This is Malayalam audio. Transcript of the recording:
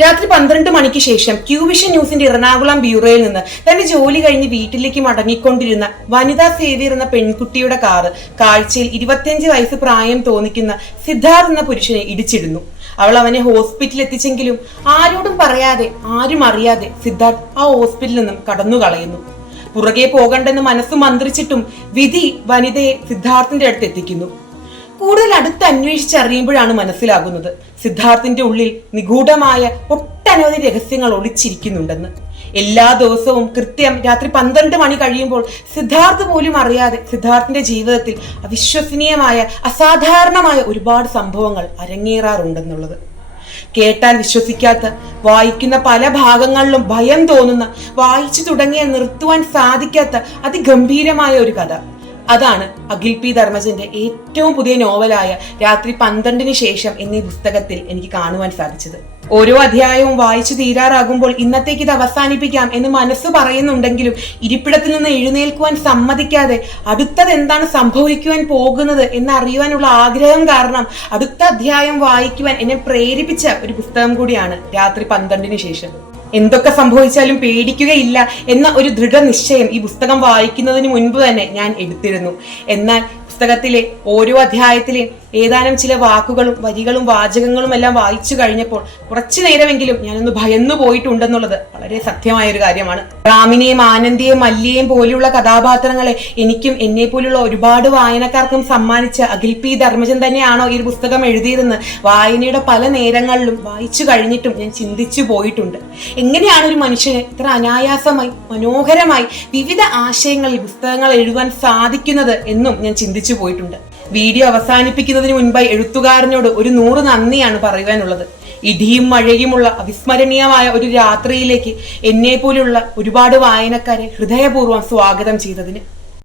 രാത്രി 12 മണിക്ക് ശേഷം ക്യൂവിഷൻ ന്യൂസിന്റെ എറണാകുളം ബ്യൂറോയിൽ നിന്ന് തന്റെ ജോലി കഴിഞ്ഞ് വീട്ടിലേക്ക് മടങ്ങിക്കൊണ്ടിരുന്ന വനിതാ സേവ്യർ എന്ന പെൺകുട്ടിയുടെ കാറ് കാഴ്ചയിൽ 25 വയസ്സ് പ്രായം തോന്നിക്കുന്ന സിദ്ധാർത്ഥ് എന്ന പുരുഷനെ ഇടിച്ചിടുന്നു. അവൾ അവനെ ഹോസ്പിറ്റലിൽ എത്തിച്ചെങ്കിലും ആരോടും പറയാതെ ആരും അറിയാതെ സിദ്ധാർത്ഥ് ആ ഹോസ്പിറ്റലിൽ നിന്നും കടന്നു കളയുന്നു. പുറകെ പോകണ്ടെന്ന് മനസ്സ് മന്ത്രിച്ചിട്ടും വിധി വനിതയെ സിദ്ധാർത്ഥിന്റെ അടുത്ത് എത്തിക്കുന്നു. കൂടുതൽ അടുത്ത് അന്വേഷിച്ചറിയുമ്പോഴാണ് മനസ്സിലാകുന്നത് സിദ്ധാർത്ഥിന്റെ ഉള്ളിൽ നിഗൂഢമായ ഒട്ടനവധി രഹസ്യങ്ങൾ ഒളിച്ചിരിക്കുന്നുണ്ടെന്ന്. എല്ലാ ദിവസവും കൃത്യം രാത്രി 12 മണി കഴിയുമ്പോൾ സിദ്ധാർത്ഥ് പോലും അറിയാതെ സിദ്ധാർത്ഥിന്റെ ജീവിതത്തിൽ അവിശ്വസനീയമായ അസാധാരണമായ ഒരുപാട് സംഭവങ്ങൾ അരങ്ങേറാറുണ്ടെന്നുള്ളത്. കേട്ടാൽ വിശ്വസിക്കാത്ത, വായിക്കുന്ന പല ഭാഗങ്ങളിലും ഭയം തോന്നുന്ന, വായിച്ചു തുടങ്ങിയാൽ നിർത്തുവാൻ സാധിക്കാത്ത അതിഗംഭീരമായ ഒരു കഥ. അതാണ് അഖിൽ പി ധർമ്മജന്റെ ഏറ്റവും പുതിയ നോവലായ രാത്രി 12-ന് ശേഷം എന്നീ പുസ്തകത്തിൽ എനിക്ക് കാണുവാൻ സാധിച്ചത്. ഓരോ അധ്യായവും വായിച്ചു തീരാറാകുമ്പോൾ ഇന്നത്തേക്ക് ഇത് അവസാനിപ്പിക്കാം എന്ന് മനസ്സ് പറയുന്നുണ്ടെങ്കിലും ഇരിപ്പിടത്തിൽ നിന്ന് എഴുന്നേൽക്കുവാൻ സമ്മതിക്കാതെ അടുത്തത് എന്താണ് സംഭവിക്കുവാൻ പോകുന്നത് എന്നറിയുവാനുള്ള ആഗ്രഹം കാരണം അടുത്ത അധ്യായം വായിക്കുവാൻ എന്നെ പ്രേരിപ്പിച്ച ഒരു പുസ്തകം കൂടിയാണ് രാത്രി 12-ന് ശേഷം. എന്തൊക്കെ സംഭവിച്ചാലും പേടിക്കുകയില്ല എന്ന ഒരു ദൃഢനിശ്ചയം ഈ പുസ്തകം വായിക്കുന്നതിന് മുൻപ് തന്നെ ഞാൻ എടുത്തിരുന്നു. എന്നാൽ പുസ്തകത്തിലെ ഓരോ അധ്യായത്തിലെയും ഏതാനും ചില വാക്കുകളും വരികളും വാചകങ്ങളും എല്ലാം വായിച്ചു കഴിഞ്ഞപ്പോൾ കുറച്ചു നേരമെങ്കിലും ഞാനൊന്ന് ഭയന്നു പോയിട്ടുണ്ടെന്നുള്ളത് വളരെ സത്യമായ ഒരു കാര്യമാണ്. റാമിനെയും ആനന്ദിയെയും മല്ലിയെയും പോലെയുള്ള കഥാപാത്രങ്ങളെ എനിക്കും എന്നെ പോലുള്ള ഒരുപാട് വായനക്കാർക്കും സമ്മാനിച്ച അഖിൽ പി ധർമ്മജൻ തന്നെയാണോ ഈ പുസ്തകം എഴുതിയതെന്ന് വായനയുടെ പല നേരങ്ങളിലും വായിച്ചു കഴിഞ്ഞിട്ടും ഞാൻ ചിന്തിച്ചു പോയിട്ടുണ്ട്. എങ്ങനെയാണ് ഒരു മനുഷ്യന് ഇത്ര അനായാസമായി മനോഹരമായി വിവിധ ആശയങ്ങളിൽ പുസ്തകങ്ങൾ എഴുതാൻ സാധിക്കുന്നത് എന്നും ഞാൻ ചിന്തിച്ചു പോയിട്ടുണ്ട്. വീഡിയോ അവസാനിപ്പിക്കുന്നതിന് മുൻപായി എഴുത്തുകാരനോട് ഒരു 100 നന്ദിയാണ് പറയുവാനുള്ളത്. ഇടിയും മഴയുമുള്ള അവിസ്മരണീയമായ ഒരു രാത്രിയിലേക്ക് എന്നെ പോലുള്ള ഒരുപാട് വായനക്കാരെ ഹൃദയപൂർവ്വം സ്വാഗതം ചെയ്തതിന്.